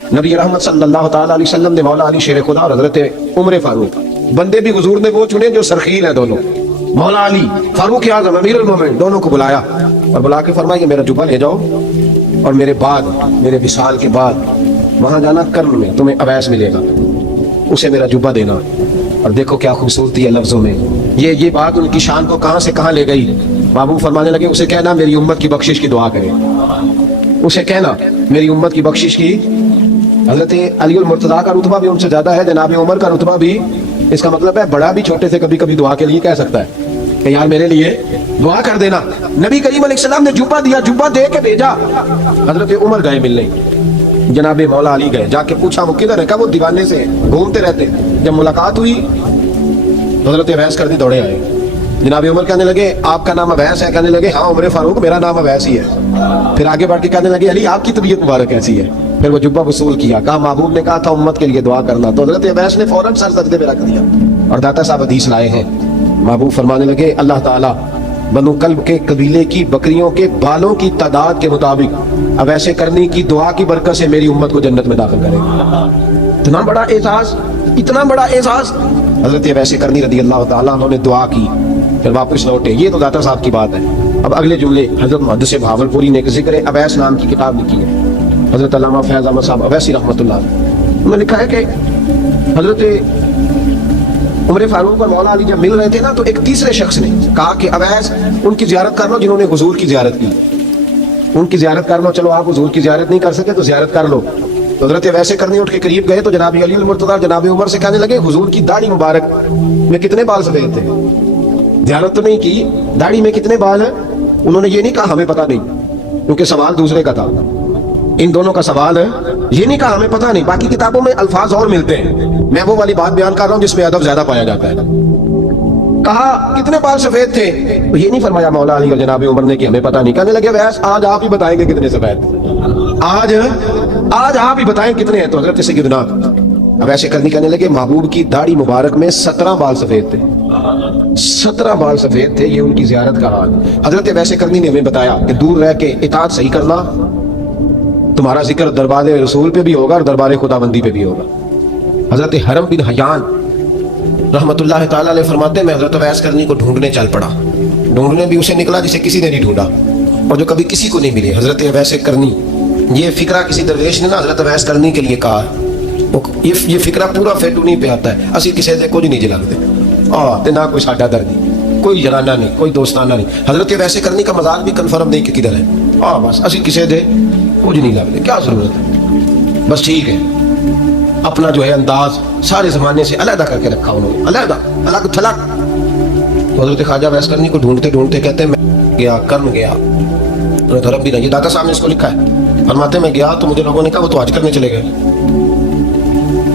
نبی رحمت صلی اللہ تعالیٰ علیہ وسلم نے مولا علی شیر خدا اور حضرت عمر فاروق بندے بھی حضور نے وہ چنے جو سرخیل ہیں دونوں، مولا علی فاروق اعظم امیر المومنین دونوں کو بلایا اور بلا کے فرمایا کہ میرا جبہ لے جاؤ اور میرے بعد میرے وصال کے بعد وہاں جانا کرم میں تمہیں اویس ملے گا، اسے میرا جبہ دینا۔ اور دیکھو کیا خوبصورتی ہے لفظوں میں، یہ بات ان کی شان کو کہاں سے کہاں لے گئی۔ بابو فرمانے لگے اسے کہنا میری امت کی بخشش کی دعا کرے، اسے کہنا میری امت کی بخشش کی۔ حضرت علی المرتضیٰ کا رتبہ بھی ان سے زیادہ ہے، جناب عمر کا رتبہ بھی، اس کا مطلب ہے بڑا بھی چھوٹے سے کبھی کبھی دعا کے لیے کہہ سکتا ہے کہ یار میرے لیے دعا کر دینا۔ نبی کریم علیہ السلام نے جبہ دیا، جبہ دے کے بھیجا۔ حضرت عمر گئے ملنے، جناب مولا علی گئے، جا کے پوچھا وہ کدھر ہے، کہا وہ دیوانے سے گھومتے رہتے۔ جب ملاقات ہوئی حضرت اویس کرنی دوڑے آئے، جناب عمر کہنے لگے آپ کا نام اویس ہے؟ کہنے لگے ہاں عمر فاروق میرا نام اویس ہی ہے۔ پھر آگے بڑھ کے کہنے لگے علی آپ کی طبیعت مبارک کیسی ہے؟ پھر وہ جبہ وصول کیا، کہا محبوب نے کہا تھا امت کے لیے دعا کرنا، تو حضرت اویس نے فوراً سر سجدے پہ رکھ دیا۔ اور داتا صاحب حدیث لائے ہیں، محبوب فرمانے لگے اللہ تعالیٰ بنو کلب کے قبیلے کی بکریوں کے بالوں کی تعداد کے مطابق اویس کرنی کی دعا کی برکت سے میری امت کو جنت میں داخل کرے گا۔ اتنا بڑا اعزاز، اتنا بڑا اعزاز۔ حضرت اویس کرنی رضی اللہ تعالیٰ انہوں نے دعا کی، پھر واپس لوٹے۔ یہ تو داتا صاحب کی بات ہے۔ اب اگلے جملے حضرت محدث بہاولپوری نے ایک ذکر اویس نام کی کتاب لکھی ہے، حضرت علامہ فیض احمد صاحب اویسی رحمۃ اللہ علیہ، انہوں نے لکھا ہے کہ حضرت عمر فاروق اور مولا علی جب مل رہے تھے نا تو ایک تیسرے شخص نے کہا کہ اویس ان کی زیارت کر لو جنہوں نے حضور کی زیارت کی، ان کی زیارت کر لو، چلو آپ حضور کی زیارت نہیں کر سکے تو زیارت کر لو۔ تو حضرت اویس کرنی اٹھ کے قریب گئے تو جناب علی المرتضیٰ جناب عمر سے کہنے لگے حضور کی داڑھی مبارک میں کتنے بال سفید تھے؟ زیارت تو نہیں کی، داڑھی میں کتنے بال ہیں؟ انہوں نے یہ نہیں کہا ہمیں پتہ نہیں، کیونکہ سوال دوسرے کا تھا، ان دونوں کا سوال ہے، یہ نہیں کہا ہمیں پتہ نہیں۔ باقی کتابوں میں الفاظ اور ملتے ہیں، میں وہ والی بات بیان کر رہا ہوں جس میں ادب زیادہ پایا جاتا ہے۔ کہا کتنے بال سفید تھے؟ تو یہ نہیں فرمایا مولا علی اور جناب عمر نے کہ ہمیں پتہ نہیں۔ کہنے لگے ویس آج آپ ہی بتائیں گے کتنے سفید، آج آپ ہی بتائیں کتنے ہیں۔ تو حضرت سیدنا اویس کرنی کہنے لگے محبوب کی داڑھی مبارک میں 17 بال سفید تھے، 17 بال سفید تھے، یہ ان کی زیارت کا حال۔ حضرت اویس کرنی نے ہمیں بتایا کہ دور رہ کے اطاعت صحیح کرنا، تمہارا ذکر دربار رسول پہ بھی ہوگا اور دربار خدا بندی پہ بھی ہوگا۔ حضرت حرم بن حیان رحمت اللہ تعالیٰ علیہ فرماتے ہیں میں حضرت اویس کرنی کو ڈھونڈنے چل پڑا، ڈھونڈنے بھی اسے نکلا جسے کسی نے نہیں ڈھونڈا اور جو کبھی کسی کو نہیں ملے۔ حضرت اویس کرنی، یہ فکرہ کسی درویش نے نا حضرت اویس کرنی کے لیے کہا، یہ فکرہ پورا فیٹونی پہ آتا ہے، اسی کسی سے کچھ نہیں جلگتے تے نہ کوئی ساڈا دردی، کوئی جنانہ نہیں، کوئی دوستانہ نہیں۔ حضرت اویس کرنی کا مزاج بھی کنفرم نہیں کہ کدھر ہے، بس اسی کسی دے کچھ نہیں لگتے، کیا ضرورت ہے، بس ٹھیک ہے۔ اپنا جو ہے انداز سارے زمانے سے علیحدہ کر کے رکھا انہوں نے، علیحدہ الگ تھلگ۔ تو حضرت خواجہ اویس کرنی کو ڈھونڈتے ڈھونڈتے کہتے ہیں میں گیا، کرم گیا، دھرم بھی نہیں، داتا صاحب نے اس کو لکھا ہے، فرماتے میں گیا تو مجھے لوگوں نے کہا وہ تو حج کرنے چلے گئے۔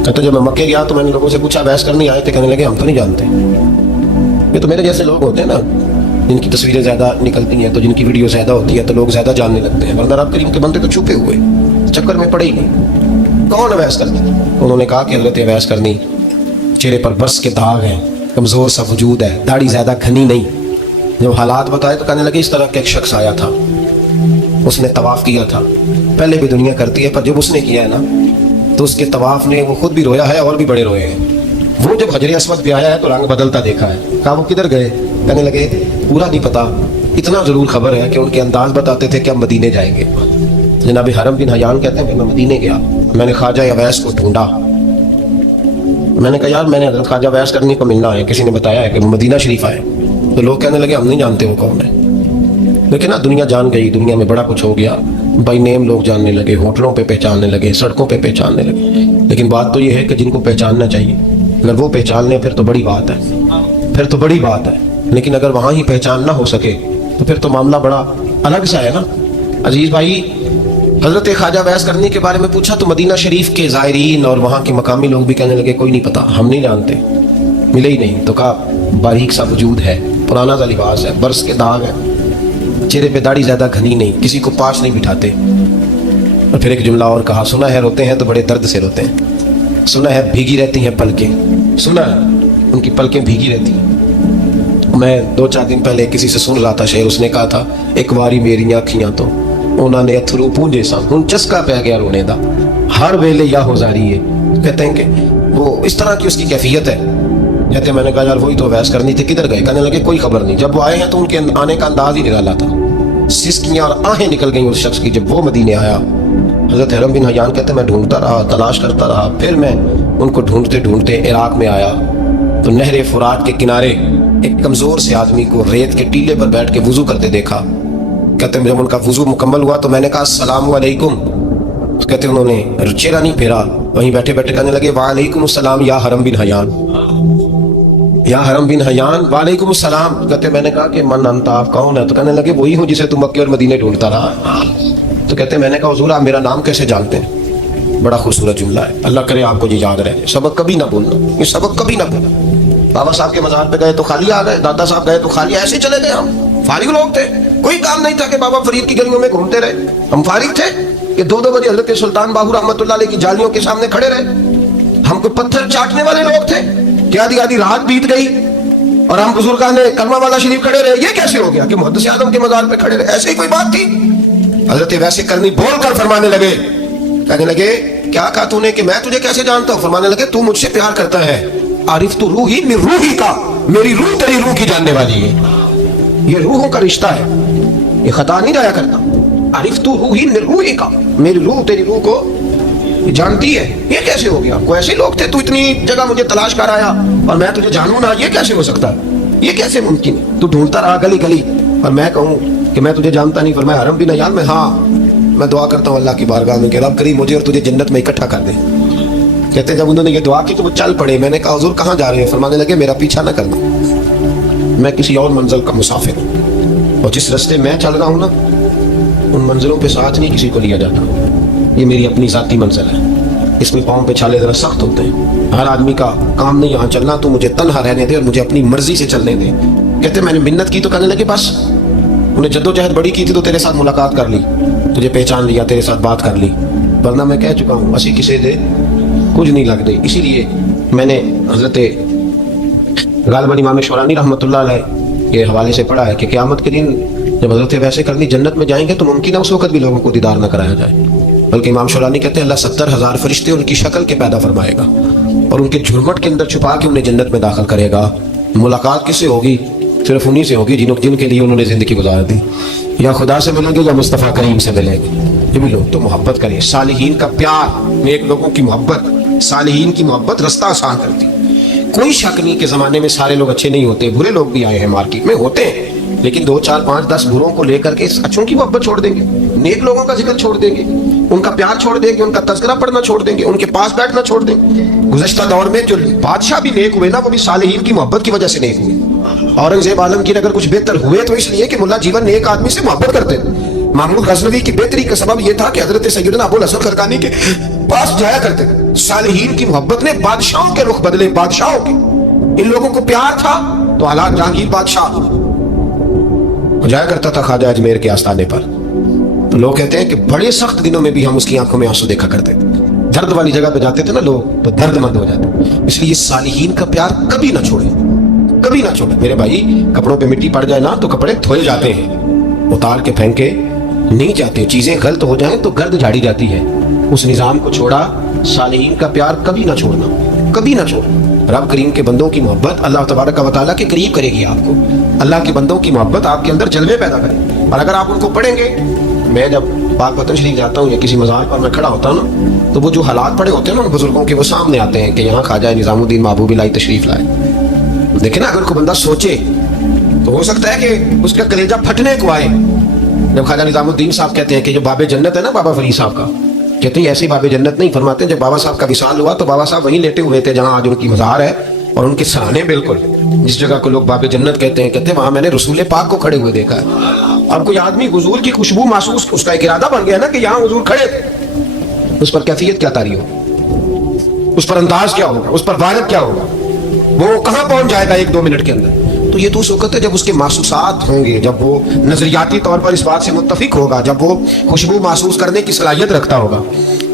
کہتے جب میں مکے گیا تو میں نے لوگوں سے پوچھا اویس کرنی آئے تھے؟ کہنے لگے ہم تو نہیں جانتے۔ یہ تو میرے جیسے لوگ ہوتے ہیں نا جن کی تصویریں زیادہ نکلتی ہیں تو جن کی ویڈیو زیادہ ہوتی ہے تو لوگ زیادہ جاننے لگتے ہیں، ورنہ رب کریم کے بندے تو چھپے ہوئے چکر میں پڑے ہی نہیں۔ کون اویس کرنی؟ انہوں نے کہا کہ حضرت اویس کرنی، چہرے پر برس کے داغ ہیں، کمزور سا وجود ہے، داڑھی زیادہ گھنی نہیں۔ جب حالات بتائے تو کہنے لگے اس طرح کا ایک شخص آیا تھا، اس نے طواف کیا تھا، پہلے بھی دنیا کرتی ہے پر جب اس نے کیا ہے نا تو اس کے طواف نے وہ خود بھی رویا ہے اور بھی بڑے روئے ہیں۔ وہ جب حجر اسود پہ آیا ہے تو رنگ بدلتا دیکھا ہے۔ کہا وہ کدھر گئے؟ کہنے لگے پورا نہیں پتا، اتنا ضرور خبر ہے کہ ان کے انداز بتاتے تھے کہ ہم مدینے جائیں گے۔ جناب حرم بن حیان کہتے ہیں کہ میں مدینے گیا، میں نے خواجہ اویس کو ڈھونڈا، میں نے کہا یار میں نے حضرت خواجہ اویس کرنی کو ملنا ہے، کسی نے بتایا ہے کہ مدینہ شریف آئے، تو لوگ کہنے لگے ہم نہیں جانتے وہ کون ہے۔ لیکن نا دنیا جان گئی، دنیا میں بڑا کچھ ہو گیا، بائی نیم لوگ جاننے لگے، ہوٹلوں پہ پہچاننے لگے، سڑکوں پہ پہچاننے لگے۔ لیکن بات تو یہ ہے کہ جن کو پہچاننا چاہیے اگر وہ پہچان لیں پھر تو بڑی بات ہے، پھر تو بڑی بات ہے۔ لیکن اگر وہاں ہی پہچان نہ ہو سکے تو پھر تو معاملہ بڑا الگ سا ہے نا۔ عزیز بھائی، حضرت خواجہ اویس کرنی کے بارے میں پوچھا تو مدینہ شریف کے زائرین اور وہاں کے مقامی لوگ بھی کہنے لگے کوئی نہیں پتا، ہم نہیں جانتے، ملے ہی نہیں۔ تو کہا باریک سا وجود ہے، پرانا سا لباس ہے، برس کے داغ ہے، چہرے پہ داڑھی زیادہ گھنی نہیں، کسی کو پاس نہیں بٹھاتے۔ اور پھر ایک جملہ اور کہا، سنا ہے روتے ہیں تو بڑے درد سے روتے ہیں، سنا ہے بھیگی رہتی ہیں پلکیں، سنا ہے ان کی پلکیں بھیگی رہتی ہیں۔ میں 2-4 دن پہلے کسی سے سن رہا تھا شعر، اس نے کہا تھا ایک باری میری آنکھیاں تو انہوں نے اتھرو پونجے سن، ہن چسکا پہ گیا رونے دا۔ ہر ویلے یا ہو جاری ہے. کہتے ہیں کہ وہ اس طرح کی اس کی کیفیت ہے. کہتے ہیں میں نے کہا یار وہی تو بحث کرنی تھی, کدھر گئے؟ کہنے لگے کوئی خبر نہیں. جب وہ آئے ہیں تو ان کے آنے کا انداز ہی نرالا تھا. سسکیاں اور آہیں نکل گئیں اس شخص کی جب وہ مدینے آیا. حضرت حرم بن حیان کہتے ہیں میں ڈھونڈتا رہا, تلاش کرتا رہا, پھر میں ان کو ڈھونڈتے ڈھونڈتے عراق میں آیا تو نہر فرات کے کنارے ایک کمزور سے آدمی کو ریت کے ٹیلے پر بیٹھ کے وضو کرتے دیکھا. کہتے ہیں جب ان کا وضو مکمل ہوا تو میں نے کہا السلام علیکم. کہتے ہیں انہوں نے چہرہ نہیں پھیرا, وہیں بیٹھے بیٹھے کہنے لگے وعلیکم السلام یا حرم بن حیان, یا حرم بن حیان وعلیکم السلام. کہتے ہیں میں نے کہا کہ من انت, آپ کون ہے؟ تو کہنے لگے وہی ہوں جسے تم مکے اور مدینے ڈھونڈتا رہا. تو کہتے ہیں میں نے کہا حضور آپ میرا نام کیسے جانتے ہیں؟ بڑا خوبصورت جملہ ہے, اللہ کرے آپ کو یہ یاد رہے. سبق کبھی نہ بھولنا, یہ سبق کبھی نہ بھولنا. بابا صاحب کے مزار پہ گئے تو خالی آ گئے, دادا صاحب گئے تو خالی, ایسے چلے گئے. ہم فارغ لوگ تھے, کوئی کام نہیں تھا کہ بابا فرید کی گلیوں میں گھومتے رہے. ہم فارغ تھے کہ 2 بجے حضرت سلطان باہو رحمۃ اللہ علیہ کی جالیوں کے سامنے کھڑے رہے. ہم کو پتھر چاٹنے والے لوگ تھے کہ آدھی آدھی رات بیت گئی اور ہم بزرگان کلمہ والا شریف کھڑے رہے. یہ کیسے ہو گیا کہ محدث اعظم کے مزار پہ کھڑے رہے؟ ایسے ہی کوئی بات تھی؟ حضرت ویسے کرنی بول کر فرمانے لگے, کہنے لگے کیا کہا تو نے کہ میں تجھے کیسے جانتا ہوں؟ فرمانے لگے تو مجھ سے پیار کرتا ہے. عارف تو روحی من روحی کا, میری روح تیری روح کی جاننے والی ہے. یہ روحوں کا رشتہ ہے, یہ خطا نہیں جایا کرتا. عارف تو روحی من روحی کا, میری روح تیری روح کو جانتی ہے. یہ کیسے ہو گیا؟ کوئی ایسے لوگ تھے تو اتنی جگہ مجھے تلاش کر آیا اور میں تجھے جانوں نہ, یہ کیسے ہو سکتا ہے؟ یہ کیسے ممکن ہے؟ تو ڈھونڈتا رہا گلی گلی اور میں کہوں کہ میں تجھے جانتا نہیں. فرمایا حرم بن حیان میں, ہاں میں دعا کرتا ہوں اللہ کی بارگاہ میں کہ رب کریم مجھے اور تجھے جنت میں اکٹھا کر دے. کہتے ہیں جب انہوں نے یہ دعا کی تو وہ چل پڑے. میں نے کہا حضور کہاں جا رہے ہیں؟ فرمانے لگے میرا پیچھا نہ کرنا, میں کسی اور منزل کا مسافر ہوں اور جس رستے میں چل رہا ہوں نا ان منزلوں پہ ساتھ نہیں کسی کو لیا جاتا. یہ میری اپنی ذاتی منزل ہے, اس میں پاؤں پہ چھالے ذرا سخت ہوتے ہیں. ہر آدمی کا کام نہیں یہاں چلنا, تو مجھے تنہا رہنے دے اور مجھے اپنی مرضی سے چلنے دے. کہتے ہیں میں نے منت کی تو کہنے لگے بس انہیں جدوجہد بڑی کی تھی تو تیرے ساتھ ملاقات کر لی, تجھے پہچان لیا, تیرے ساتھ بات کر لی, ورنہ میں کہہ چکا ہوں اسی کسی دے کچھ نہیں لگ دے. اسی لیے میں نے حضرت غالباً امام شورانی رحمۃ اللہ علیہ کے حوالے سے پڑھا ہے کہ قیامت کے دن جب حضرت ویسے کرنی جنت میں جائیں گے تو ممکن ہے اس وقت بھی لوگوں کو دیدار نہ کرایا جائے, بلکہ امام شورانی کہتے ہیں اللہ 70,000 فرشتے ان کی شکل کے پیدا فرمائے گا اور ان کے جھرمٹ کے اندر چھپا کے انہیں جنت میں داخل کرے گا. ملاقات کس سے ہوگی؟ صرف انہی سے ہوگی جن کے لیے انہوں نے زندگی گزار دی. یا خدا سے ملیں گے یا مصطفیٰ کریم سے ملیں گے. یہ بھی لوگ تو محبت کریں, صالحین کا پیار, نیک لوگوں کی محبت, صالحین کی محبت رستہ آسان کرتی. کوئی شک نہیں کہ زمانے میں سارے لوگ اچھے نہیں ہوتے, برے لوگ بھی آئے ہیں مارکیٹ میں, ہوتے ہیں, لیکن 2 4 5 10 بروں کو لے کر کے اچھوں کی محبت چھوڑ دیں گے, نیک لوگوں کا ذکر چھوڑ دیں گے, ان کا پیار چھوڑ دیں گے, ان کا تذکرہ پڑھنا چھوڑ دیں گے, ان کے پاس بیٹھنا چھوڑ دیں گے. گزشتہ دور میں جو بادشاہ بھی نیک ہوئے نا وہ بھی صالحین کی محبت کی وجہ سے نیک ہوئے. اورنگزیب عالمگیر اگر کچھ بہتر ہوئے تو اس لیے کہ ملا جیون نیک آدمی سے محبت کرتے. محمود غزنوی کی بہتری کا سبب یہ تھا کہ حضرت سیدنا ابو الحسن خرقانی کے پاس جایا کرتے. صالحین کی محبت نے بادشاہوں کے رخ بدلے, بادشاہوں کے. ان لوگوں کو پیار تھا تو حالات جہانگیر بادشاہ جایا کرتا تھا خواجہ اجمیر کے آستانے پر. تو لوگ کہتے ہیں کہ بڑے سخت دنوں میں بھی ہم اس کی آنکھوں میں آنسو دیکھا کرتے تھے. درد والی جگہ پہ جاتے تھے نا لوگ تو درد مند ہو جاتے. اس لیے صالحین کا پیار کبھی نہ چھوڑیں, کبھی نہ چھوڑیں. میرے بھائی کپڑوں پہ مٹی پڑ جائے نا تو کپڑے دھوئے جاتے ہیں, اتار کے پھینکے نہیں جاتے. چیزیں غلط ہو جائیں تو گرد جھاڑی جاتی ہے. اس نظام کو چھوڑا. صالحین کا پیار کبھی نہ چھوڑنا, کبھی نہ چھوڑنا. رب کریم کے بندوں کی محبت اللہ تبارک و تعالیٰ کے قریب کرے گی آپ کو. اللہ کے بندوں کی محبت آپ کے اندر جلوے پیدا کرے. اور اگر آپ ان کو پڑھیں گے, میں جب پاک وطن شریف جاتا ہوں یا کسی مزار پر میں کھڑا ہوتا ہوں نا تو وہ جو حالات پڑے ہوتے ہیں نا بزرگوں کے, وہ سامنے آتے ہیں کہ یہاں خواجہ نظام الدین محبوب الہی تشریف لائے. دیکھیں نا, اگر کوئی بندہ سوچے تو ہو سکتا ہے کہ اس کا کلیجہ پھٹنے کو آئے جب خواجہ نظام الدین صاحب کہتے ہیں کہ جو باب جنت ہے نا بابا فرید صاحب کا, کہتے ہیں ایسی باب جنت نہیں. فرماتے ہیں جب بابا صاحب کا وصال ہوا تو بابا صاحب وہیں لیٹے ہوئے تھے جہاں آج ان کی مزار ہے, اور ان کے سرانے بالکل جس جگہ کو لوگ باب جنت کہتے ہیں, کہتے ہیں وہاں میں نے رسول پاک کو کھڑے ہوئے دیکھا ہے. اب کوئی آدمی حضور کی خوشبو محسوس, اس کا ایک ارادہ بن گیا نا کہ یہاں حضور کھڑے تھے, اس پر کیفیت کیا طاری ہو, اس پر انداز کیا ہوگا, اس پر وارد کیا ہوگا, وہ کہاں پہنچ جائے گا 1-2 منٹ کے اندر. تو یہ تو اس وقت ہے جب اس کے محسوسات ہوں گے, جب وہ نظریاتی طور پر اس بات سے متفق ہوگا, جب وہ خوشبو محسوس کرنے کی صلاحیت رکھتا ہوگا.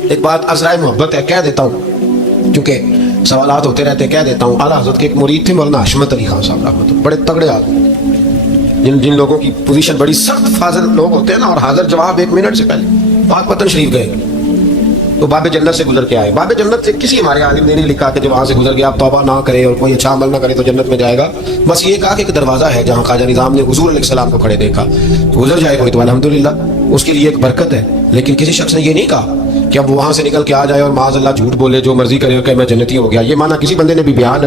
ایک بات عذرائے محبت ہے, کہہ دیتا ہوں کیونکہ سوالات ہوتے رہتے, کہہ دیتا ہوں. اعلیٰ حضرت کے ایک مرید تھے مولانا حشمت علی خان صاحب رحمۃ اللہ, بڑے تگڑے آدمی, جن لوگوں کی پوزیشن بڑی سخت فاضل لوگ ہوتے ہیں نا, اور حاضر جواب 1 منٹ سے پہلے. پاک وطن شریف گئے, तो बाब जन्नत से गुजर के आए। बाब जन्नत से किसी हमारे आलिम ने नहीं लिखा कि जो वहाँ से गुजर गया आप तौबा ना करे और कोई अच्छा अमल ना करे तो जन्नत में जाएगा। बस ये कहा कि एक दरवाज़ा है जहाँ ख्वाजा निज़ाम ने हुजूर अलैहिस्सलाम को खड़े देखा, तो गुजर जाए कोई तो अल्हम्दुलिल्लाह उसके लिए एक बरकत है। लेकिन किसी शख्स ने ये नहीं कहा कि अब वहाँ से निकल के आ जाए और माज़अल्लाह झूठ बोले, जो मर्जी करे और कहे मैं जन्नती हो गया। ये माना किसी बंदे ने भी बयान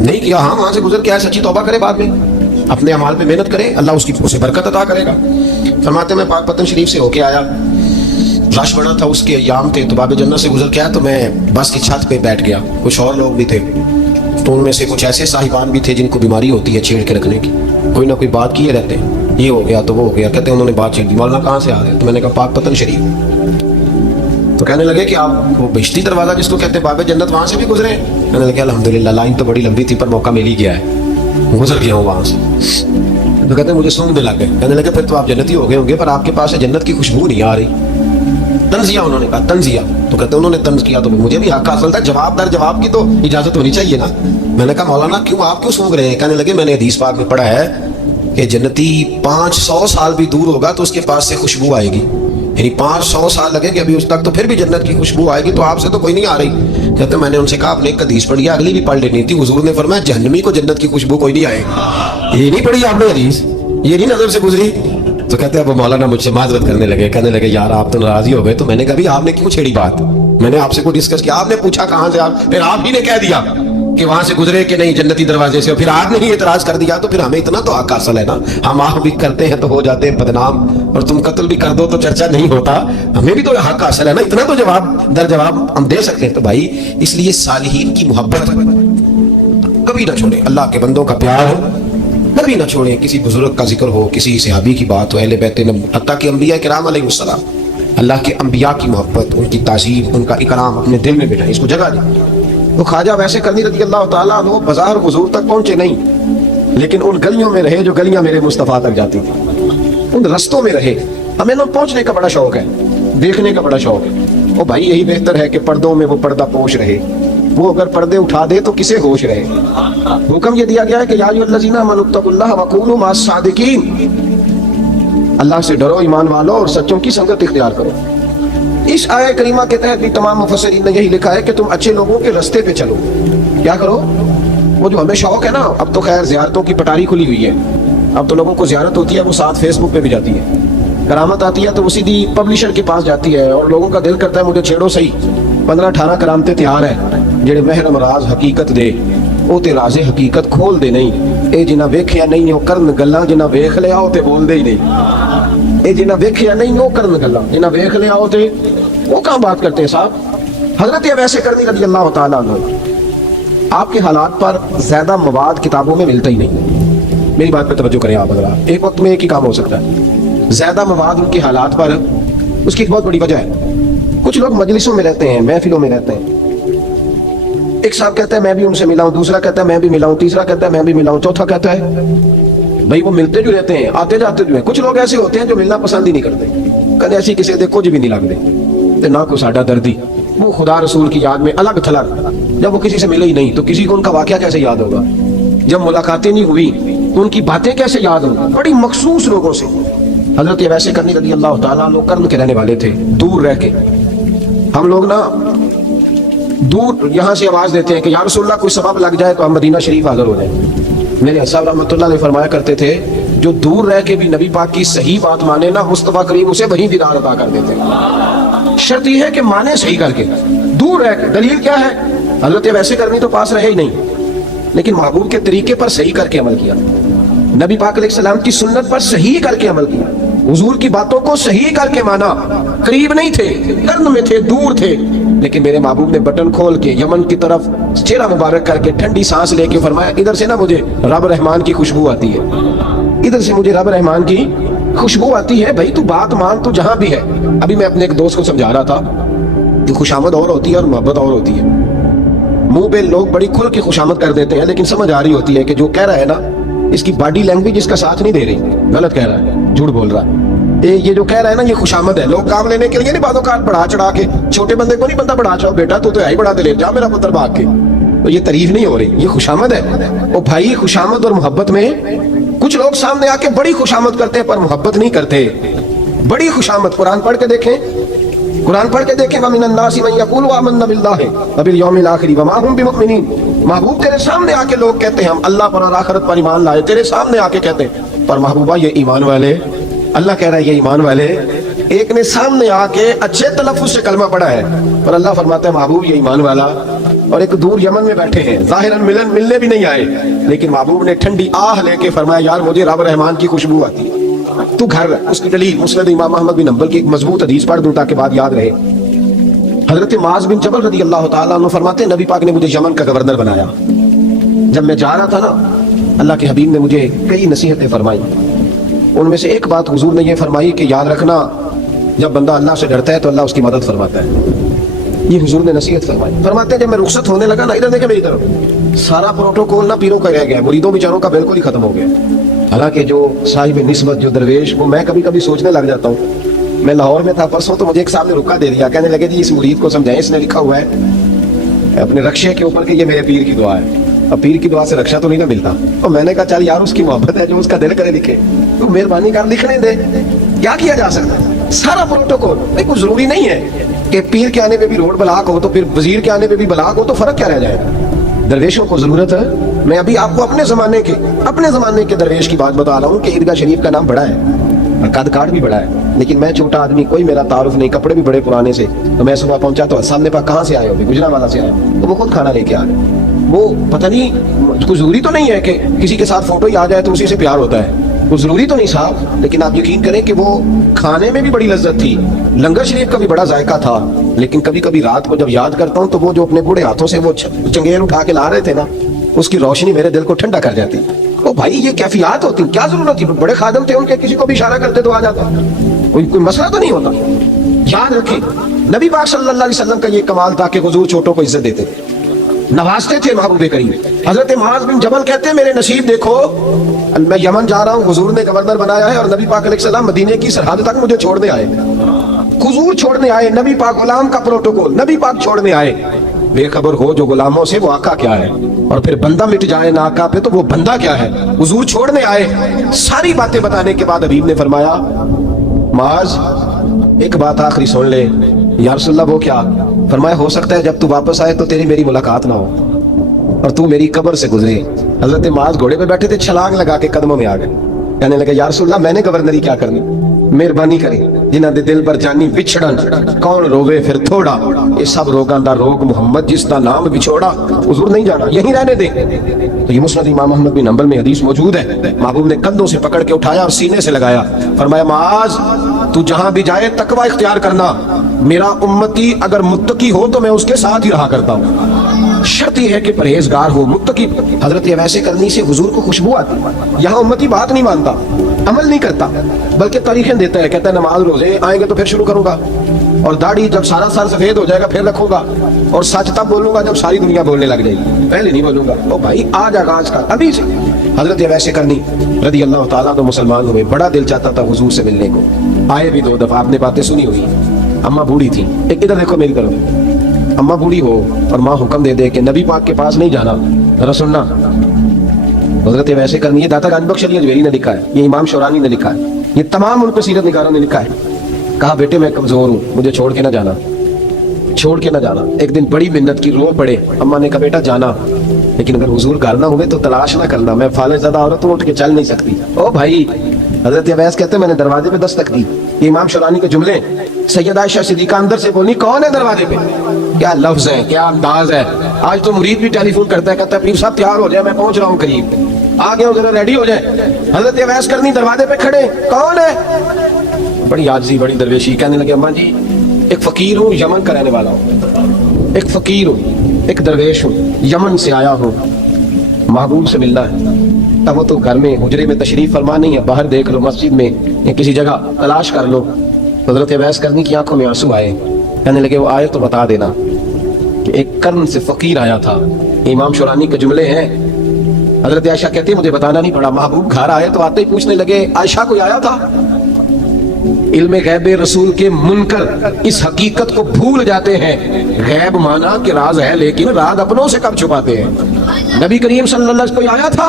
नहीं किया। हाँ, वहाँ से गुजर के आए, सच्ची तौबा करे, बाद में अपने अमाल पे मेहनत करे, अल्लाह उसकी उसे बरकत अता करेगा। फरमाते मैं पाक पतन शरीफ से होके आया, रश बना था, उसके अयाम थे, तो बाब जन्नत से गुजर के आया तो मैं बस की छत पे बैठ गया। कुछ और लोग भी थे, तो उनमें से कुछ ऐसे साहिबान भी थे जिनको बीमारी होती है छेड़ के रखने की, कोई ना कोई बात किए रहते हैं, ये हो गया तो वो हो गया। कहते हैं उन्होंने बात छेड़ दी, मौलाना कहाँ से आ रहे? तो मैंने कहा पाक पतन शरीफ। तो कहने लगे कि आप वो बिश्ती दरवाज़ा जिसको कहते हैं बाब जन्नत, वहाँ से भी गुजरे? मैंने लगा अल्हम्दुलिल्लाह, लाइन तो बड़ी लंबी थी पर मौका मिल ही गया है, गुजर गया हूँ वहाँ से। तो कहते हैं मुझे सूंघने लग गए। कहने लगे फिर तो आप जन्नती हो गए होंगे, पर आपके पास जन्नत की खुशबू नहीं आ रही। तंजिया, उन्होंने कहा तंजिया। तो कहते उन्होंने तंज किया तो मुझे भी हक हासिल था, जवाब दर जवाब की तो इजाजत होनी चाहिए ना। मैंने कहा मौलाना क्यों, आप क्यों सूंघ रहे हैं? कहने लगे मैंने हदीस पाक में पढ़ा है कि जन्नती 500 साल भी दूर होगा तो उसके पास से खुशबू आएगी, यानी 500 साल लगेंगे अभी उस तक, तो फिर भी जन्नत की खुशबू आएगी, तो आपसे तो कोई नहीं आ रही। कहते मैंने उनसे कहा आपने एक हदीस पढ़ी, अगली भी पढ़ लेनी थी। हुजूर ने फरमाया जहन्नमी को जन्नत की खुशबू कोई नहीं आएगी। ये नहीं पढ़ी आपने हदीस, ये नहीं नजर से गुजरी? तो कहते हैं अब मौलाना मुझसे माजरत करने लगे, कहने लगे यार आप तो नाराज ही हो गए। तो मैंने कहा भी आपने क्यों छेड़ी बात? मैंने आपसे कोई डिस्कस किया? आपने पूछा कहाँ से, आप फिर आप ही ने कह दिया कि वहां से गुजरे कि नहीं जन्नती दरवाजे से, फिर आपने ही एतराज कर दिया। तो फिर हमें इतना तो हक हासिल है ना, हम आप भी करते हैं तो हो जाते हैं बदनाम, और तुम कत्ल भी कर दो तो चर्चा नहीं होता, हमें भी तो हक हासिल है ना, इतना तो जवाब दर जवाब हम दे सकते हैं। तो भाई इसलिए सालिहीन की मोहब्बत कभी ना छोड़े, अल्लाह के बंदों का प्यार हो कभी ना छोड़े, किसी बुजुर्ग का जिक्र हो, किसी सहाबी की बात हो, अहले बैत हत्ता कि अंबिया किराम अलैहिस्सलाम, अल्लाह के अंबिया की मोहब्बत, उनकी ताज़ीम, उनका इकराम अपने दिल में बिठाएं, इसको जगह दें। तो ख्वाजा वैसे करनी रज़ी अल्लाह ताला अन्हु बाजार हुजूर तक पहुंचे नहीं, लेकिन उन गलियों में रहे जो गलियां मेरे मुस्तफ़ा तक जाती थी, उन रस्तों में रहे। हमें ना पहुंचने का बड़ा शौक है, देखने का बड़ा शौक है। ओ भाई यही बेहतर है कि पर्दों में वो पर्दा पोश रहे, वो अगर पर्दे उठा दे तो किसे होश रहे। हुक्म ये दिया गया है कि या अय्युहल्लज़ीना आमनुत्तक़ुल्लाह वकूनू मअस सादिकीन, अल्लाह से डरो ईमान वालों और सच्चों की संगत इख्तियार करो। इस आयत करीमा के तहत भी तमाम मुफस्सिरीन ने यही लिखा है कि तुम अच्छे लोगों के रास्ते पे चलो। क्या करो? वो जो हमें शौक है ना, अब तो खैर ज़ियारतों की पटारी खुली हुई है, अब तो लोगों को ज़ियारत होती है वो साथ फेसबुक पे भी जाती है, करामत आती है तो वो सीधी पब्लिशर के पास जाती है, और लोगों का दिल करता है मुझे छेड़ो सही। 15-18 करामतें तैयार है ਜਿਹੜੇ ਮਹਿਰਮ ਰਾਜ਼ ਹਕੀਕਤ ਦੇ, ਉਹ ਤੇ ਰਾਜ਼ੇ ਹਕੀਕਤ ਖੋਲਦੇ ਨਹੀਂ। ਇਹ ਜਿਨ੍ਹਾਂ ਵੇਖਿਆ ਨਹੀਂ ਉਹ ਕਰਨ ਗੱਲਾਂ, ਜਿਨ੍ਹਾਂ ਵੇਖ ਲਿਆ ਉਹ ਤੇ ਬੋਲਦੇ ਹੀ ਨਹੀਂ। ਇਹ ਜਿਨ੍ਹਾਂ ਵੇਖਿਆ नहीं ਉਹ ਕਰਨ ਗੱਲਾਂ, ਜਿਨ੍ਹਾਂ ਵੇਖ ਲਿਆ ਉਹ ਤੇ वो कहाँ बात करते हैं साहब। हजरत वैसे करनी रज़ी अल्लाह तआला अन्हु, आपके हालात पर ज्यादा मवाद किताबों में मिलता ही नहीं। मेरी बात पे तवज्जो करें आप हज़रात, एक वक्त में एक ही काम हो सकता है, ज्यादा मवाद उनके हालात पर, उसकी एक बहुत बड़ी वजह है। कुछ लोग मजलिसों में रहते हैं, महफिलों में रहते हैं, एक साहब कहता है मैं भी उनसे मिला हूं, दूसरा कहता है मैं भी मिला हूं, तीसरा कहता है मैं भी मिला हूं, चौथा कहता है भाई वो मिलते जो रहते हैं, आते जाते जो है। कुछ लोग ऐसे होते हैं जो मिलना पसंद ही नहीं करते, कदे ऐसी किसी दे कुछ भी नहीं लगते ते ना कोई साडा दर्दी, वो खुदा रसूल की याद में अलग थलग। जब वो किसी से मिले ही नहीं तो किसी को उनका वाकया कैसे याद होगा? जब मुलाकातें नहीं हुई तो उनकी बातें कैसे याद होंगी? बड़ी मखसूस लोगों से। हजरत वैसे करनी रज़ी अल्लाह तआला लोग कर्म के रहने वाले थे, दूर रह के। हम लोग ना दूर यहाँ से आवाज देते हैं कि या रसूलल्लाह कोई सबब लग जाए तो हम मदीना शरीफ हाजिर हो जाए। मेरे साहब रहमतुल्लाह ने फरमाया करते थे जो दूर रह के भी नबी पाक की सही बात माने ना, मुस्तफा करीम उसे वही दीदार अता कर देते। शर्त यह है कि माने सही करके, दूर रह के। दलील क्या है? हजरत वैसे करनी तो पास रहे ही नहीं, लेकिन महबूब के तरीके पर सही करके अमल किया, नबी पाक अलैहिस्सलाम की सुन्नत पर सही करके अमल किया, हुजूर की बातों को सही करके माना। करीब नहीं थे, कर्न में थे, दूर थे, लेकिन मेरे महबूब ने बटन खोल के यमन की तरफ चेहरा मुबारक करके ठंडी सांस लेके फरमाया इधर से ना मुझे रब रहमान की खुशबू आती है, इधर से मुझे रब रहमान की खुशबू आती है। भाई तू बात मान, तू जहां भी है। अभी मैं अपने एक दोस्त को समझा रहा था कि खुशामद और होती है और मोहब्बत और होती है। मुंह पे लोग बड़ी खुल के खुशामद कर देते हैं, लेकिन समझ आ रही होती है कि जो कह रहा है ना, इसकी बॉडी लैंग्वेज इसका साथ नहीं दे रही, गलत कह रहा है, झूठ बोल रहा है। ये जो कह रहा है ना, ये खुशामद है। लोग काम लेने के लिए नहीं बातों का बढ़ा चढ़ा के, छोटे बंदे को नहीं बंदा बढ़ा चढ़ाओ, बेटा तू तो है ही बड़ा दिलेर, जा मेरा पुत्र भाग के, तो ये तारीफ नहीं हो रही, ये खुशामद है। ओ भाई खुशामद और मोहब्बत में कुछ लोग सामने आके बड़ी खुशामद करते हैं पर मोहब्बत नहीं करते। बड़ी खुशामद कुरान पढ़ के देखें, कुरान पढ़ के देखें, वमिनन नासि मन यक़ूलु आमन्ना बिल्लाहि व बिल यौमिल आखिर वमा हुम बिमुमिनीन। महबूब तेरे सामने आके लोग कहते हैं हम अल्लाह पर और आखिरत पर ईमान लाए, तेरे सामने आके कहते हैं, पर महबूबा ये ईमान वाले, अल्लाह कह रहा है ये ईमान वाले, एक ने सामने आके अच्छे तलफ्फुज़ से कलमा पढ़ा है, पर अल्लाह फरमाता है महबूब ये ईमान वाला, और एक दूर यमन में बैठे हैं, ज़ाहिरन मिलने भी नहीं आए, लेकिन महबूब ने ठंडी आह लेके फरमाया यार मुझे रब रहमान की खुशबू आती है, तू घर। उसकी दलील मुस्नद इमाम अहमद बिन हंबल की एक मजबूत हदीस पढ़ दूं ताकि बात याद रहे। हजरत मुआज़ बिन जबल रज़ी अल्लाह तआला अन्हु फरमाते हैं नबी पाक ने मुझे यमन का गवर्नर बनाया। जब मैं जा रहा था ना, अल्लाह के हबीब ने मुझे कई नसीहतें फरमाई। उनमें से एक बात हुजूर ने ये फरमाई कि याद रखना जब बंदा अल्लाह से डरता है तो अल्लाह उसकी मदद फरमाता है। ये हुजूर ने नसीहत फरमाई। फरमाते हैं जब मैं रुखसत होने लगा ना, इधर देखे मेरी तरफ, सारा प्रोटोकॉल ना पीरों का रह गया, मुरीदों बेचारों का बिल्कुल ही खत्म हो गया। हालांकि जो साहिब निस्बत जो दरवेश, वो मैं कभी कभी सोचने लग जाता हूँ। मैं लाहौर में था परसों, तो मुझे एक साहब ने रुका दे दिया, कहने लगे जी इस मुरीद को समझाएं, इसने लिखा हुआ है अपने रक्शे के ऊपर कि ये मेरे पीर की दुआ है। अब पीर की दुआ से रक्षा तो नहीं ना मिलता। और मैंने कहा चल यार उसकी मोहब्बत है, जो उसका दिल करे लिखे, तो मेहरबानी कर लिखने दे, क्या किया जा सकता है। सारा प्रोटोकॉल भाई, कुछ जरूरी नहीं है कि पीर के आने पे भी रोड ब्लॉक हो तो फिर वजीर के आने पे भी ब्लॉक हो, तो फर्क क्या रह जाएगा। दरवेशों को जरूरत है। मैं अभी आपको अपने जमाने के दरवेश की बात बता रहा हूँ कि ईदगाह शरीफ का नाम बड़ा है और कद काट भी बड़ा है, लेकिन मैं छोटा आदमी, कोई मेरा तारुफ नहीं, कपड़े भी बड़े पुराने से। तो मैं सुबह पहुंचा तो सामने पास कहाँ से आए हो, गुजरावाला से आए, तो वो खुद खाना लेके आ गए। वो पता नहीं, कुछ जरूरी तो नहीं है कि किसी के साथ फोटो ही आ जाए तो उसी से प्यार होता है, कुछ जरूरी तो नहीं साहब, लेकिन आप यकीन करें कि वो खाने में भी बड़ी लज्जत थी, लंगर शरीफ का भी बड़ा जायका था। लेकिन कभी कभी रात को जब याद करता हूँ तो वो जो अपने बूढ़े हाथों से वो चंगेल उठा के ला रहे थे ना, उसकी रोशनी मेरे दिल को ठंडा कर जाती। ओ भाई ये कैफियत होती, क्या जरूरत थी, बड़े खादम थे उनके, किसी को भी इशारा करते तो आ जाता, कोई मसला तो नहीं होता। याद रखें नबी पाक सल्लल्लाहु अलैहि वसल्लम का ये कमाल था कि हुजूर छोटों को इज्जत देते थे, नवाजते थे महबूब करीम। हजरत मुआज़ बिन जबल कहते हैं मेरे नसीब देखो, मैं यमन जा रहा हूँ, हुजूर ने गवर्नर बनाया है और नबी पाक अलैहिस्सलाम मदीने की सरहद तक मुझे छोड़ने आए, हुजूर छोड़ने आए, नबी पाक गुलाम का प्रोटोकॉल, नबी पाक छोड़ने आए। बेखबर हो जो गुलामों से वो आका क्या है, और फिर बंदा मिट जाए ना आका पे तो वो बंदा क्या है। हुजूर छोड़ने आए, सारी बातें बताने के बाद हबीब ने फरमाया मुआज़ एक बात आखिरी सुन ले। या रसूलल्लाह वो क्या? फरमाया हो सकता है जब तू वापस आए तो तेरी मेरी मुलाकात ना हो और तू मेरी कब्र से गुजरे। हजरत मुआज़ घोड़े पे बैठे थे, छलांग लगा के कदमों में आ गए, कहने लगे या रसूलल्लाह मैंने गवर्नरी क्या करनी, मेहरबानी करें, जिन्हां दे दिल पर जानी विछड़न, कौन रोवे फिर थोड़ा, ये सब रोगां दा रोग मुहम्मद जिसका नाम विछोड़ा। हुजूर नहीं जाना, यहीं रहने दे। तो ये मुस्नद इमाम अहमद बिन हंबल में हदीस मौजूद है। महबूब ने कंधों से पकड़ के उठाया और सीने से लगाया, फरमाया मुआज़ तू जहां भी जाए तकवा इख्तियार करना, मेरा उम्मती अगर मुत्तकी हो तो मैं उसके साथ ही रहा करता हूँ, शर्त यह है कि परहेजगार हो, मुत्तकी। हजरत ये वैसे करनी से हुजूर को खुशबू आती। यहाँ उम्मती बात नहीं मानता, अमल नहीं करता, बल्कि तारीखें देता है, कहता है नमाज रोजे आएंगे तो फिर शुरू करूंगा, और दाढ़ी जब सारा साल सफेद हो जाएगा फिर रखूंगा, और सच तब बोलूंगा जब सारी दुनिया बोलने लग जाएगी, पहले नहीं बोलूंगा। तो भाई आज आगाज का अभी से हजरत ये वैसे करनी रदी अल्लाह ताला तो मुसलमान हुए। बड़ा दिल चाहता था हुजूर से मिलने को, आए भी 2 दफा, आपने बातें सुनी हुई। अम्मा बूढ़ी थी, एक इधर देखो मेरी तरफ, अम्मा बूढ़ी हो और माँ हुक्म दे दे कि नबी पाक के पास नहीं जाना, जरा सुनना। हजरत वैसे करनी है, दाता गाजी बख्श अली अजमेरी ने लिखा है, ये इमाम शौरानी ने लिखा है, ये तमाम उनके सीरत निगारों ने लिखा है। कहा बेटे मैं कमजोर हूँ, मुझे छोड़ के ना जाना, छोड़ के ना जाना। एक दिन बड़ी मिन्नत की, रो पड़े। अम्मा ने कहा बेटा जाना, लेकिन अगर हुजूर घर ना हुए तो तलाश ना करना, मैं फालेज़दा औरत हूँ, उठ के चल नहीं सकती। ओ भाई हजरत अवैस कहते मैंने दरवाजे पे दस्तक दी, ये इमाम शौरानी के जुमले। सैयदा आयशा सिद्दीका अंदर से बोली कौन है दरवाजे पे? क्या लफ्ज है, क्या अंदाज है। आज तो मुरीद भी टेलीफोन करता है, कहता है पीर साहब तैयार हो जाए, मैं पहुंच रहा हूँ करीब, आ गया हूँ, जरा रेडी हो जाए। हजरत अवैस करनी दरवाजे पे खड़े, कौन है? बड़ी आजी, बड़ी दरवेशी। कहने लगे अम्मा जी एक फकीर हूँ, यमन का रहने वाला हूँ, एक फकीर हूँ, एक दरवेश हूँ, यमन से आया हूँ, महबूब से मिलना है। तब वो तो घर में हुजरे में तशरीफ फरमा नहीं है, बाहर देख लो, मस्जिद में या किसी जगह तलाश कर लो। हजरत अवैस करनी की आंखों में आंसू आए, कहने लगे वो आए तो बता देना कि एक कर्न से फकीर आया था। इमाम शौरानी के जुमले हैं। हजरत आयशा कहती है मुझे बताना नहीं पड़ा, महबूब घर आए तो आते ही पूछने लगे आयशा कोई आया था? इल्म गैब रसूल के मुनकर इस हकीकत को भूल जाते हैं, गैब माना कि राज है लेकिन राज अपनों से कब छुपाते हैं। नबी करीम सल्लल्लाहु अलैहि वसल्लम कोई आया था?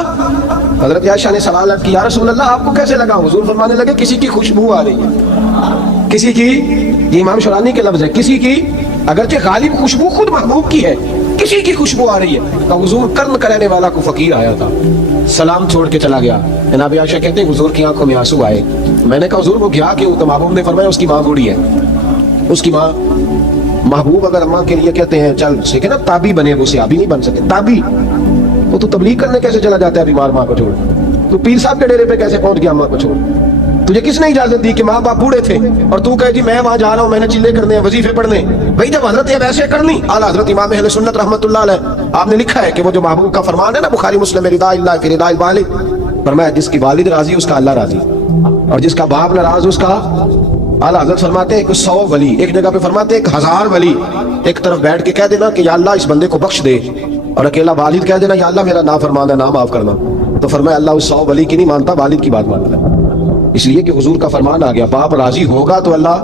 हजरत आयशा ने सवाल किया रसूल अल्लाह आपको कैसे लगा? हुजूर फरमाने लगे किसी की खुशबू आ रही है, किसी की, ये इमाम शौरानी के लफ्ज है, किसी की अगरचे गालिब खुशबू खुद महबूब की है, किसी की खुशबू आ रही है। तो हुजूर कर्म कराने वाला को फकीर आया था, सलाम छोड़ के चला गया। जनाब आयशा कहते हैं हुजूर की आंखों में आंसू आए। मैंने कहा हुजूर वो गया क्यों? तो महबूब ने फरमाया उसकी माँ बूढ़ी है। उसकी माँ, महबूब अगर अम्मा के लिए कहते हैं चल सीखे ना ताबी बने, वो सियाबी नहीं बन सके, ताबी। वो तू तबलीग करने कैसे चला जाता है बीमार माँ को छोड़? तू पीर साहब के डेरे पे कैसे पहुंच गया अम्मा को छोड़? तुझे किसने इजाजत दी कि माँ बाप बूढ़े थे और तू कहे जी मैं वहां जा रहा हूँ, मैंने चिल्ले करने हैं, वजीफे पढ़ने? भाई जब हजरत ये वैसे करनी, आला हजरत इमाम अहले सुन्नत रहमतुल्लाह अलैह आपने लिखा है कि वो जो महबूब का फरमान है ना बुखारी मुस्लिम में, रिदा इल्लाह फी रिदाइल वालिद, फरमाया जिसकी वालिद राजी उसका अल्लाह राजी, और जिसका बाप नाराज उसका। आला हजरत फरमाते हैं 100 वली, एक जगह पे फरमाते हैं 1000 वली एक तरफ बैठ के कह देना कि या अल्लाह इस बंदे को बख्श दे, और अकेला वालिद कह देना या अल्लाह मेरा नाफरमान है, ना माफ करना। तो फरमाया अल्लाह उस 100 वली की नहीं मानता, वालिद की बात मानता है। इसलिए कि हुजूर का फरमान आ गया, बाप राजी होगा तो अल्लाह।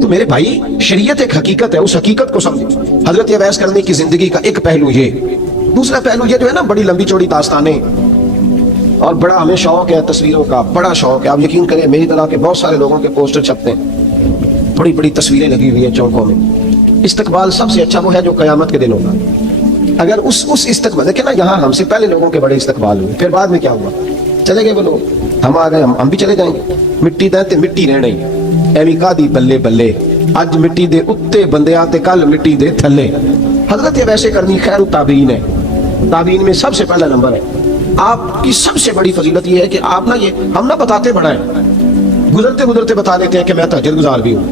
तो मेरे भाई शरीयत एक हकीकत है, उस हकीकत को समझो। हजरत अवैस करने की जिंदगी का एक पहलू ये, दूसरा पहलू ये जो है ना बड़ी लंबी चौड़ी दास्तानें, और बड़ा हमें शौक है तस्वीरों का, बड़ा शौक है। आप यकीन करें मेरी तरह के बहुत सारे लोगों के पोस्टर छपते हैं, बड़ी बड़ी तस्वीरें लगी हुई है चौकों में। इस्तकबाल सबसे अच्छा वो है जो कयामत के दिन होगा। अगर उस इस्तकबाल देखे ना, यहाँ हमसे पहले लोगों के बड़े इस्तकबाल हुए, फिर बाद में क्या हुआ? चले गए वो लोग, हम आ गए, हम भी चले जाएंगे। मिट्टी दे मिट्टी रहना ही एवी कादी बल्ले बल्ले, अज मिट्टी दे उत्ते बंदे आते कल मिट्टी दे थल्ले। हजरत ये वैसे करनी खैर ताबीन है, ताबीन में सबसे पहला नंबर है। आपकी सबसे बड़ी फजीलत ये है कि आप ना, ये हम ना बताते बड़ा है, गुजरते गुजरते बता देते हैं कि मैं तहज्जुद गुजार भी हूँ,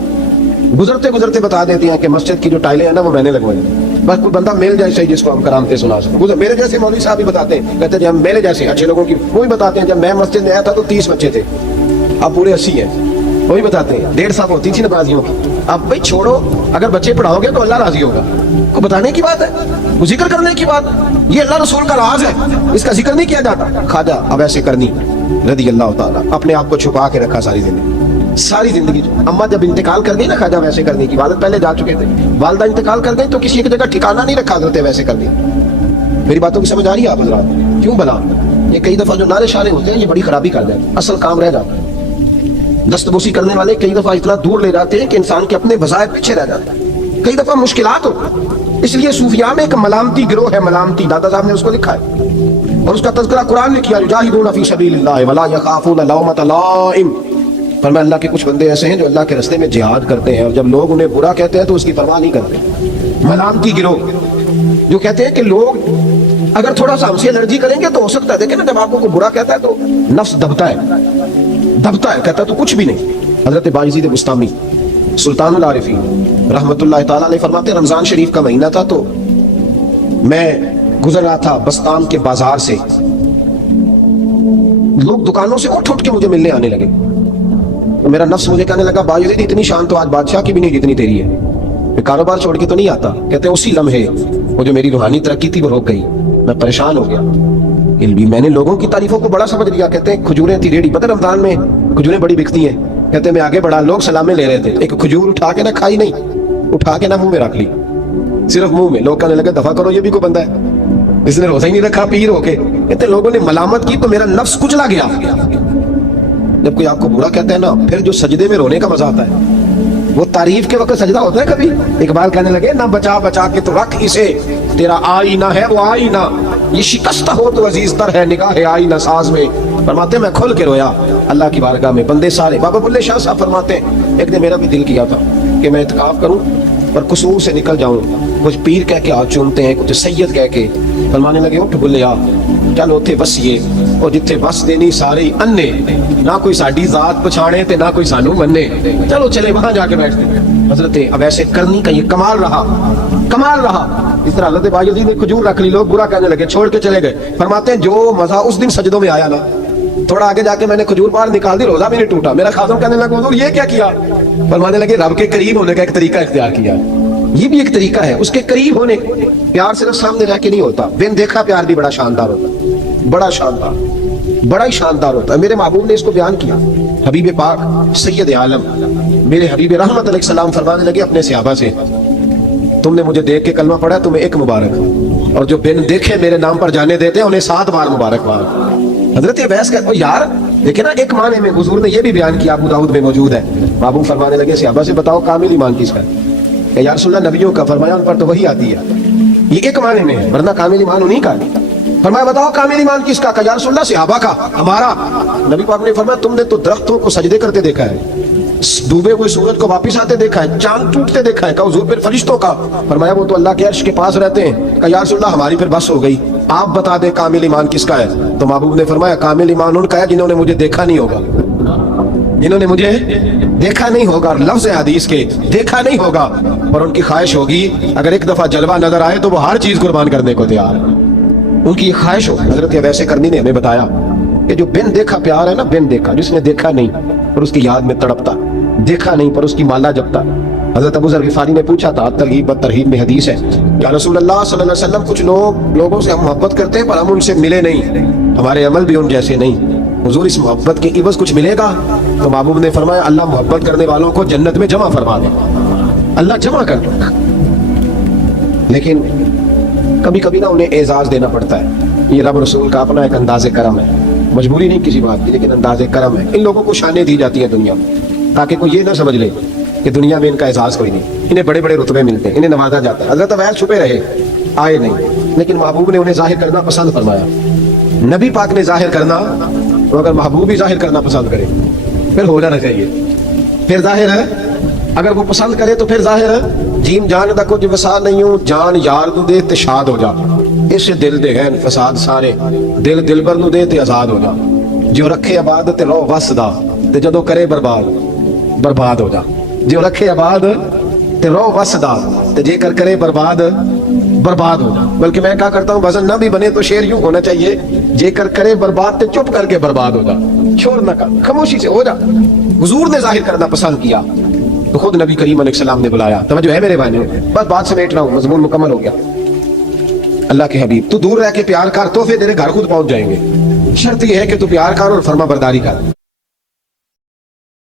गुजरते गुजरते बता देते हैं कि मस्जिद की जो टाइलें हैं ना वो मैंने लगवाई। बस कोई बंदा मिल जाए सही जिसको हम करामते सुना सकें। मेरे जैसे मौलवी साहब भी बताते हैं, कहते हैं मेरे जैसे अच्छे लोगों की वो भी बताते हैं, जब मैं मस्जिद में आया था तो 30 बच्चे थे, अब पूरे 80 हैं। वही बताते हैं 1.5 साल होती थी नमाजियों की। अब भाई छोड़ो, अगर बच्चे पढ़ाओगे तो अल्लाह राजी होगा, को बताने की बात है, वो जिक्र करने की बात। ये अल्लाह रसूल का राज है, इसका जिक्र नहीं किया जाता। खाजा अब ऐसे करनी रदी अल्लाह ताला अपने आप को छुपा के रखा सारी जिंदगी। अम्मा जब इंतकाल कर गई ना खाजा वैसे करने की, वालिद पहले जा चुके थे, वालिदा इंतकाल कर गई तो किसी एक जगह ठिकाना नहीं रखा करते वैसे करने। मेरी बातों की समझ आ रही है आप हज़रात? क्यों भला ये कई दफा जो नारे शारे होते हैं ये बड़ी खराबी कर जाते हैं, असल काम रह जाता है। दस्तबोसी करने वाले कई दफा इतना दूर ले जाते हैं कि इंसान के अपने वज़ाइफ पीछे रह जाता है, कई दफा मुश्किलात हो। इसलिए सूफिया में एक मलामती गिरोह है, मलामती, दादा साहब ने उसको लिखा है और उसका तज़किरा कुरान ने किया, युजाहिदूना फी सबीलिल्लाह वला यखाफूना लौमत लाइम। फरमाया अल्लाह के कुछ बंदे ऐसे हैं जो अल्लाह के रास्ते में जिहाद करते हैं और जब लोग उन्हें बुरा कहते हैं तो उसकी परवाह नहीं करते। मलामती गिरोह जो कहते हैं कि लोग अगर थोड़ा सा हमसे एलर्जी करेंगे तो हो सकता है, देखे ना जब आपको कोई बुरा कहता है तो नफ्स दबता है, कहता तो कुछ भी नहीं। हजरत बायजीद बुस्तामी सुल्तानुल आरिफीन रहमतुल्लाह ताला अलैह फरमाते, रमजान शरीफ का महीना था तो मैं गुजर रहा था बस्ताम के बाजार से, लोग दुकानों से उठ उठ के मुझे मिलने आने लगे। तो मेरा नफ्स मुझे कहने लगा बायजीद इतनी शान तो आज बादशाह की भी नहीं जितनी तेरी है, मैं कारोबार छोड़ के तो नहीं आता। कहते हैं उसी लम्हे वो जो मेरी रूहानी तरक्की थी वो रुक गई, मैं परेशान हो गया। मैंने लोगों की तारीफों को बड़ा समझ लिया। कहते हैं खजूरें थी रेडी, पता रमजान में खजूरें बड़ी बिकती हैं। कहते हैं मैं आगे बढ़ा, लोग सलामे ले रहे थे, एक खजूर उठा के ना खाई नहीं, उठा के ना मुंह में रख ली, सिर्फ मुंह में। लोग कहने लगे दफा करो ये भी कोई बंदा है, इसने रोजा ही नहीं रखा पीर होके। कहते लोगों ने मलामत की तो मेरा नफ्स कुचला गया। जब कोई आपको बुरा कहता है ना, फिर जो सजदे में रोने का मजा आता है वो तारीफ के वक्त सजदा होता है। कभी इकबाल कहने लगे ना बचा बचा के तो रख इसे, तेरा आईना है वो आईना, ये शिकस्ता हो तो अजीज तर है निगाह आईना साज में। फरमाते मैं खुल के रोया अल्लाह की बारगाह में। बंदे सारे, बाबा बुल्ले शाह साहब फरमाते हैं एक दिन मेरा भी दिल किया था कि मैं इत्काफ करूं पर कसूर से निकल जाऊं। कुछ पीर कह के हाथ चूमते हैं, कुछ सैयद कह के। फरमाने लगे उठ बुल्ले आ चल उथे बसीए, और जिथे बस देनी सारे अन्ने, ना कोई साडी जात पछाणे ते ना कोई सानू मन्ने, चलो चले वहां जाके बैठते। हजरत अब ऐसे करनी का ये कमाल रहा। इस तरह हजरत बायजीद ने खजूर रख ली, लोग बुरा कहने लगे, छोड़ के चले गए। फरमाते हैं जो मजा उस दिन सजदों में आया ना, थोड़ा आगे जाके मैंने खजूर बाहर निकाल दी, रोजा भी नहीं टूटा। मेरा खादम कहने लगा हुजूर ये क्या किया? फरमाने लगे रब के करीब होने का एक तरीका इख्तियार किया। ये भी एक तरीका है, उसके करीब होने। प्यार सिर्फ सामने रह के नहीं होता, बिन देखा प्यार भी बड़ा शानदार होता है, बड़ा ही शानदार होता है। मेरे महबूब ने इसको बयान किया। हबीब पाक सैयद आलम मेरे हबीब रहमत अलैहिस्सलाम फरमाने लगे अपने सहाबा से, तुमने मुझे देख के कलमा पढ़ा, तुम्हें एक मुबारक, और जो बिन देखे मेरे नाम पर जाने देते हैं उन्हें 7 बार मुबारकबाद। हजरत अवैस कहते यार لیکن نا ایک معنی میں حضور نے یہ بھی بیان کیا، ابو داؤد میں موجود ہے، محبوب فرمانے لگے صحابہ سے بتاؤ کامل ایمان کس کا ہے؟ کہ یا رسول اللہ نبیوں کا، فرمایا ان پر تو وہی آتی ہے، یہ ایک معنی میں ہے، ورنہ کامل ایمان انہیں کا ہے۔ فرمایا بتاؤ کامل ایمان کس کا؟ کہ یا رسول اللہ صحابہ کا، ہمارا۔ نبی پاک نے فرمایا تم نے تو درختوں کو سجدے کرتے دیکھا ہے، ڈوبے ہوئے سورج کو واپس آتے دیکھا ہے، چاند ٹوٹتے دیکھا ہے، کہ حضور پھر فرشتوں کا؟ فرمایا وہ تو اللہ کے عرش کے پاس رہتے ہیں۔ کہ یا رسول اللہ ہماری پھر بس ہو گئی، آپ بتا دیں کامل ایمان کس کا ہے؟ تو محبوب نے فرمایا کامل ایمان ان کا ہے جنہوں نے مجھے دیکھا نہیں ہوگا، جنہوں نے مجھے دیکھا نہیں ہوگا، لفظ حدیث کے دیکھا نہیں ہوگا، اور ان کی خواہش ہوگی اگر ایک دفعہ جلوہ نظر آئے تو وہ ہر چیز قربان کرنے کو تیار ہے، ان کی یہ خواہش ہو۔ حضرت ویسے کرنی نے ہمیں بتایا کہ جو بن دیکھا پیار ہے نا، بن دیکھا، جس نے دیکھا نہیں پر اس کی یاد میں تڑپتا، دیکھا نہیں پر اس کی مالا جپتا۔ حضرت ابو ذر غفاری نے پوچھا تھا، ترغیب و ترہیب میں حدیث ہے، یا رسول اللہ صلی اللہ علیہ وسلم کچھ لوگوں سے ہم محبت کرتے ہیں پر ہم ان سے ملے نہیں، ہمارے عمل بھی ان جیسے نہیں، حضور اس محبت کے عوض کچھ ملے گا؟ تو محبوب نے فرمایا اللہ محبت کرنے والوں کو جنت میں جمع فرما دے، اللہ جمع کر دے۔ لیکن کبھی کبھی نا انہیں اعزاز دینا پڑتا ہے، یہ رب رسول کا اپنا ایک انداز کرم ہے، مجبوری نہیں کسی بات کی، لیکن انداز کرم ہے۔ ان لوگوں کو شانیں دی جاتی ہیں دنیا میں تاکہ کوئی یہ نہ سمجھ لے کہ دنیا میں ان کا اعزاز کوئی نہیں، انہیں بڑے بڑے رتبے ملتے ہیں، انہیں نوازا جاتا ہے۔ حضرت عبیر چھپے رہے، آئے نہیں، لیکن محبوب نے انہیں ظاہر کرنا پسند فرمایا۔ نبی پاک نے ظاہر کرنا، تو اگر محبوب ہی ظاہر کرنا پسند کرے پھر ہو جانا چاہیے، پھر ظاہر ہے، اگر وہ پسند کرے تو پھر ظاہر ہے۔ جیم جان دا کچھ وسا نہیں ہوں، جان یار نو دے تے شاد ہو جا، اس دل دے ہیں فساد سارے، دل دلبر نو دے تے آزاد ہو جا، جو رکھے آباد تے رو وس دا تے جدو کرے برباد برباد ہو جا، جو رکھے آباد تے رو وس دا تے جے کر کرے برباد برباد ہو جا۔ بلکہ میں کہا کرتا ہوں وزن نہ بھی بنے تو شعر یوں ہونا چاہیے، جے کر کرے برباد تے چپ کر کے برباد ہو جا، چھوڑ نہ کر، خاموشی سے ہو جا۔ حضور نے ظاہر کرنا پسند کیا تو خود نبی کریم علیہ السلام نے بلایا۔ توجہ ہے میرے بھائیوں، بس بات سمیٹ رہا ہوں، مضمون مکمل ہو گیا۔ اللہ کے حبیب تو دور رہ کے پیار کر، تحفے تیرے گھر خود پہنچ جائیں گے، شرط یہ ہے کہ تو پیار کر اور فرما برداری کر۔